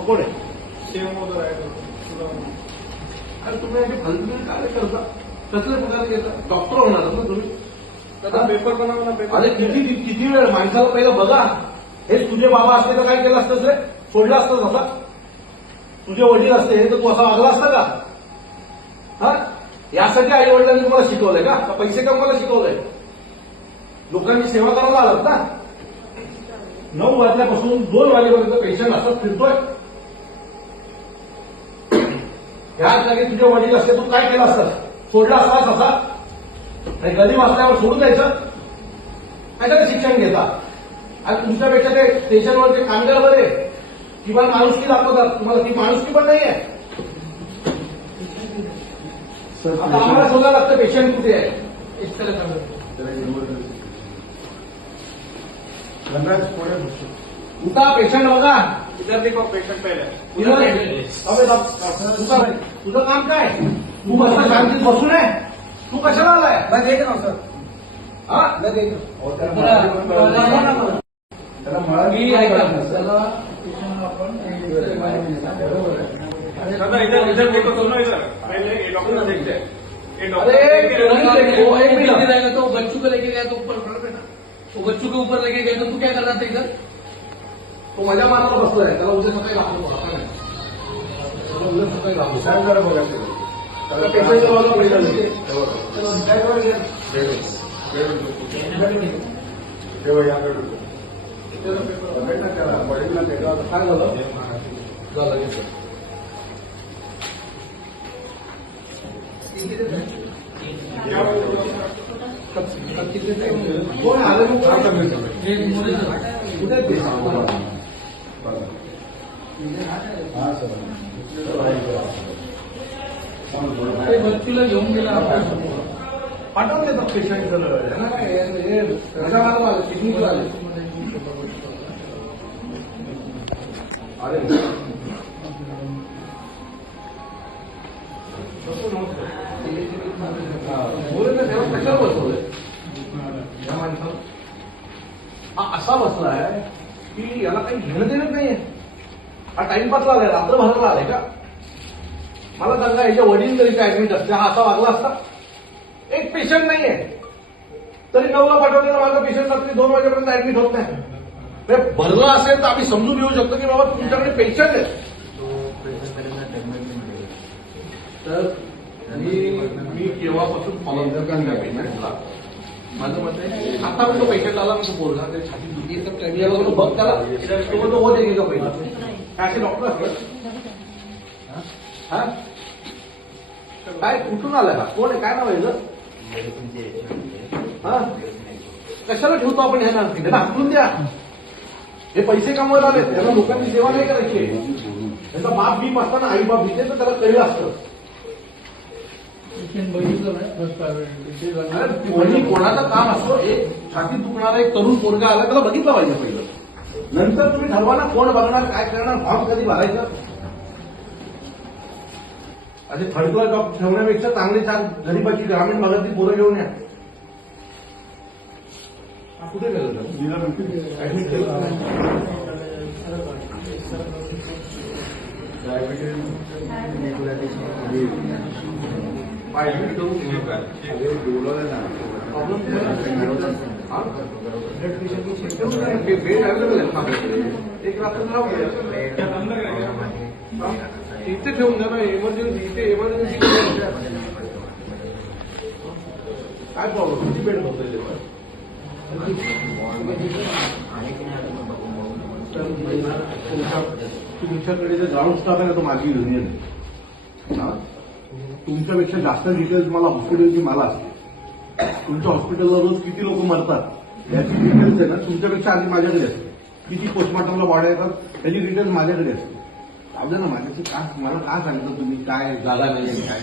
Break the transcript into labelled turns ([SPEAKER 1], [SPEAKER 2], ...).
[SPEAKER 1] कोण आहे
[SPEAKER 2] शिवमोदर आहे
[SPEAKER 1] अरे तुम्ही असे फालतू काय करता कसल्या प्रकारे घेता डॉक्टर होणार ना तुम्ही
[SPEAKER 2] आता पेपर बनवा ना पेपर
[SPEAKER 1] अरे किती किती वेळ? माणसाला पहिलं बघा. हेच तुझे बाबा असते तर काय केलं असतंस रे? सोडलं असतं असा तुझे वडील असते तर तू असा वागला असता का? हा? यासाठी आई वडिलांनी तुम्हाला शिकवलंय का? पैसे कमवायला शिकवलंय? लोकांची सेवा करायला आलात ना? नऊ वाजल्यापासून दोन वाजेपर्यंत पेशंट असत फिरतोय. या जागी तुझे वडील असते तू काय केलं असतं? सोडला असतास असा? आणि गरीब असल्यावर सोडून द्यायचं? काय शिक्षण घेता. आणि तुमच्यापेक्षा ते स्टेशनवर ते कामगार बरे. किंवा माणुसकी दाखवतात. तुम्हाला ती माणुसकी पण नाहीये. आता आम्हाला शोधायला लागतं पेशंट कुठे आहे? उठा पेशंट बघा.
[SPEAKER 2] इधर देखो पेशंट पहले.
[SPEAKER 1] तुझं काम काय तू बसला शांतीत बसून आहे तू कशाला आलाय
[SPEAKER 3] मैं देख रहा हूँ सर।
[SPEAKER 1] हा?
[SPEAKER 3] मैं देख रहा हूँ।
[SPEAKER 1] मी ऐका
[SPEAKER 2] दादा इधर इधर देखो सुनो इधर। पहले ये डॉक्टर देखते हैं। ये डॉक्टर
[SPEAKER 3] तो बच्चों को लेके गया तो ऊपर खड़ा बैठा वो बच्चों के ऊपर लेके गया तो तू क्या कर रहा था इधर?
[SPEAKER 1] तो माझ्या मानाला बसलाय त्याला उद्या सकाळी लागतो बघा काय नाही. त्याला उद्या सकाळी लागतो त्याला पहिला नाही. काय झालं? झालं. कोण आले? कुठे ते?
[SPEAKER 3] ते बच्चूला घेऊन गेला
[SPEAKER 1] पाठवले देतात पेशंट यांना काय हे- आले किडनीला आले अरे. बोलत नाही, कशाला बसवलंय? या माणसाला हा असा बसलाय की याला काही घेणं देणं नाहीये. हा टाइमपासला आलाय रात्रभराला आलाय का? मला सांगा याच्या वडील जरी काय ऍडमिट असते हा असा वागला असता? एक पेशंट नाहीये. तरी नऊला पाठवलेला माझा पेशंट रात्री दोन वाजेपर्यंत ऍडमिट होत नाही. हे भरलं असेल तर आम्ही समजून घेऊ शकतो की बाबा तुमच्याकडे पेशंट आहे. तर मी केव्हापासून फॉलो करतो पेशंटला माझं मत आहे आता पण तो पेशंट आला तो बोलला ते छाती दुखी तर याला बोललो, बघ त्याला. तो बोलतो हो देगे का पहिला काय असे डॉक्टर असतात हा? काय कुठून आलाय हा? कोण आहे? काय नाव आहे याचं? हा? कशाला ठेवतो आपण ह्यांना त्यांना हाकलून द्या. हे पैसे कमवायला आले त्यांना लोकांची सेवा नाही करायची. त्यांचा बाप बीप असताना आई बाप इथे तर त्याला कळलं असतं
[SPEAKER 3] बघितलं नाही फर्स्ट प्रायव्हेट
[SPEAKER 1] अरे कोणी कोणाचं काम असो एक छाती दुखणारा एक तरुण पोरगा आला त्याला बघितलं पाहिजे पहिलं. नंतर तुम्ही ठरवा ना कोण बघणार काय करणार फॉर्म कधी भरायचं असे थर्ड क्लास जॉब ठेवण्यापेक्षा चांगले चार गरीबाची ग्रामीण भागातली पोरं घेऊन या. कुठे गेलं ऍडमिट केलं. बेड अवेलेबल आहे आपल्याकडे. एक रात्र राहू द्या. हा? इथे ठेवून द्या ना इमर्जन्सी इथे इमर्जन्सी काय प्रॉब्लेम किती बेड बसले तुमच्याकडे जे ग्राउंड स्टाफ आहे ना तो माझी युनियन आहे हा? तुमच्यापेक्षा जास्त डिटेल्स मला हॉस्पिटलची मला असते तुमच्या हॉस्पिटलला रोज किती लोक मरतात याची डिटेल्स आहे ना तुमच्यापेक्षा आधी माझ्याकडे असते किती पोस्टमॉर्टमला वाढ येतात त्याची डिटेल्स माझ्याकडे असते आपल्याला माझ्याशी का मला का सांगितलं तुम्ही? काय जागा नाही काय